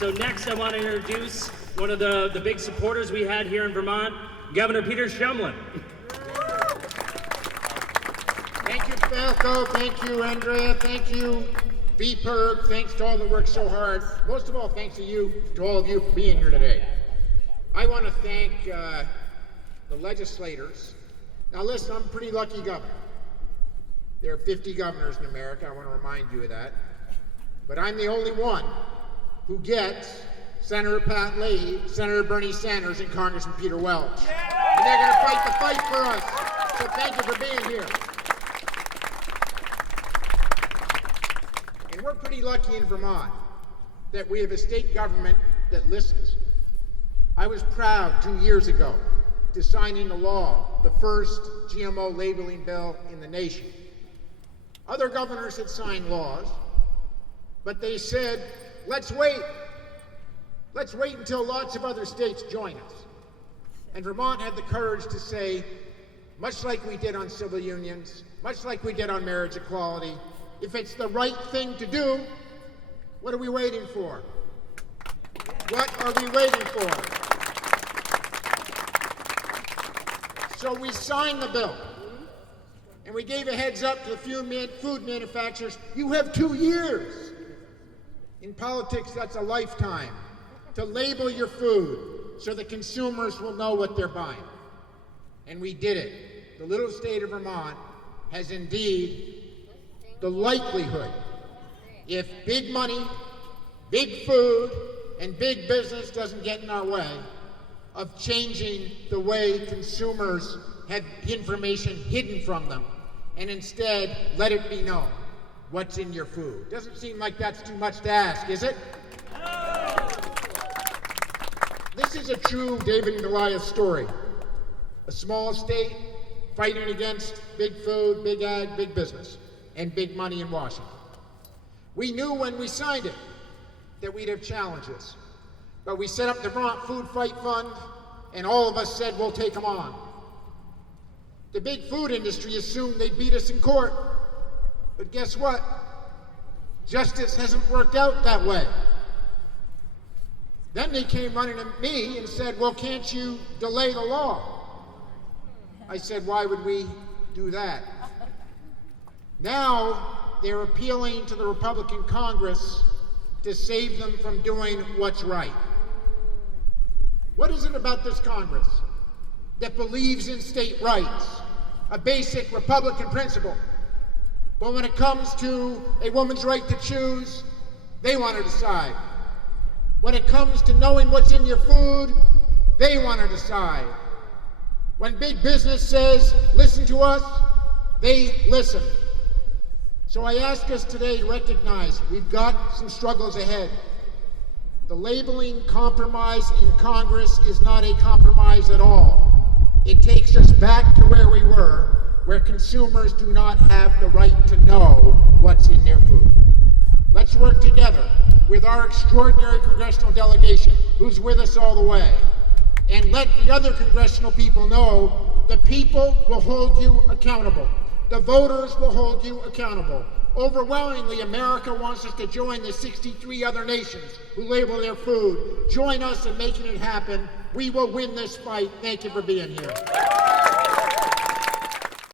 So next I want to introduce one of the big supporters we had here in Vermont, Governor Peter Shumlin. Thank you, Falco. Thank you, Andrea. Thank you, VPIRG. Thanks to all that worked so hard. Most of all, thanks to all of you for being here today. I want to thank the legislators. Now listen, I'm a pretty lucky governor. There are 50 governors in America. I want to remind you of that. But I'm the only one who gets Senator Pat Leahy, Senator Bernie Sanders, and Congressman Peter Welch. And they're going to fight the fight for us. So thank you for being here. And we're pretty lucky in Vermont that we have a state government that listens. I was proud 2 years ago to sign into law the first GMO labeling bill in the nation. Other governors had signed laws, but they said, let's wait. Let's wait until lots of other states join us. And Vermont had the courage to say, much like we did on civil unions, much like we did on marriage equality, if it's the right thing to do, what are we waiting for? What are we waiting for? So we signed the bill, and we gave a heads up to the food manufacturers, you have 2 years. In politics, that's a lifetime, to label your food so the consumers will know what they're buying. And we did it. The little state of Vermont has indeed the likelihood, if big money, big food, and big business doesn't get in our way, of changing the way consumers have information hidden from them, and instead let it be known what's in your food. Doesn't seem like that's too much to ask, is it? No. This is a true David and Goliath story. A small state fighting against big food, big ag, big business, and big money in Washington. We knew when we signed it that we'd have challenges, but we set up the Vermont Food Fight Fund, and all of us said we'll take them on. The big food industry assumed they'd beat us in court, but guess what? Justice hasn't worked out that way. Then they came running at me and said, well, can't you delay the law? I said, why would we do that? Now they're appealing to the Republican Congress to save them from doing what's right. What is it about this Congress that believes in state rights, a basic Republican principle? But when it comes to a woman's right to choose, they want to decide. When it comes to knowing what's in your food, they want to decide. When big business says, listen to us, they listen. So I ask us today to recognize we've got some struggles ahead. The labeling compromise in Congress is not a compromise at all. It takes us back to where we were, where consumers do not have the right to know what's in their food. Let's work together with our extraordinary congressional delegation, who's with us all the way, and let the other congressional people know the people will hold you accountable. The voters will hold you accountable. Overwhelmingly, America wants us to join the 63 other nations who label their food. Join us in making it happen. We will win this fight. Thank you for being here.